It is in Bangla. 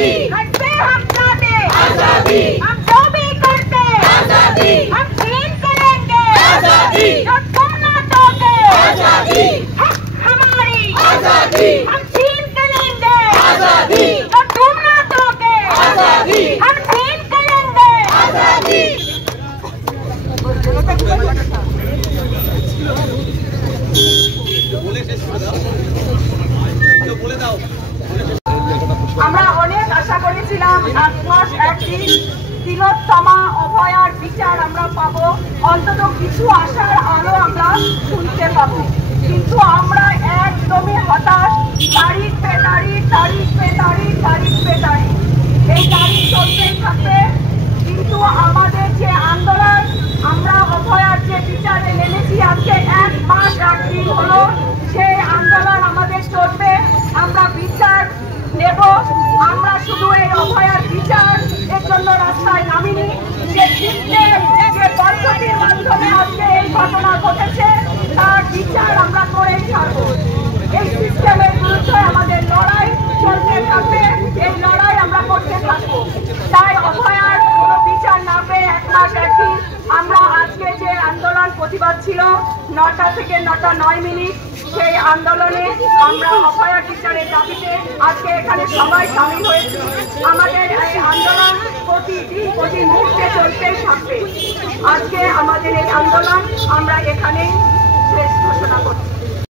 हटते हम जाते, हम जो भी करते हम छीन करेंगे, जो तुम ना दोगे हमारी, हम छीन करेंगे, जो तुम ना दोगे हम छीन करेंगे। আমরা অনেক আশা করেছিলাম 1 মাস 1 দিন তিলোত্তমা অভয়ার বিচার আমরা পাবো, অন্তত কিছু আশার আলো আমরা শুনতে পাবো, কিন্তু আমরা একদমই হতাশ। তারিখ পে তারিখ, তারিখ পে তারিখ, তারিখ পে তারিখ, এই তারিখ চলতেই থাকবে। কিন্তু আমাদের যে আন্দোলন, আমরা অভয়ার যে বিচারে নেমেছি আজকে 1 মাস 1 দিন হলো, সেই আন্দোলন আমাদের চলবে। আমরা বিচার নেব। আমরা শুধু এই অভয়ার বিচার এর জন্য রাস্তায় নামিনি, যে সিস্টেম, যে পদ্ধতির মাধ্যমে আজকে এই ঘটনা ঘটেছে তার বিচার আমরা করেই ছাড়বো। এই সিস্টেমের বিরুদ্ধে আমাদের লড়াই চলতে থাকবে, এই লড়াই আমরা করতে থাকবো। তাই অভয়ার কোনো বিচার না পেয়ে 1 মাস 1 দিন আমরা আজকে যে আন্দোলন প্রতিবাদ ছিল 9টা থেকে 9টা 9 মিনিট, সেই আন্দোলনে আমরা অভয়ার বিচারের দাবিতে আজকে এখানে সবাই সামিল হয়েছি। আমাদের এই আন্দোলন প্রতিদিন প্রতি মুহূর্তে চলতেই থাকবে। আজকে আমাদের এই আন্দোলন আমরা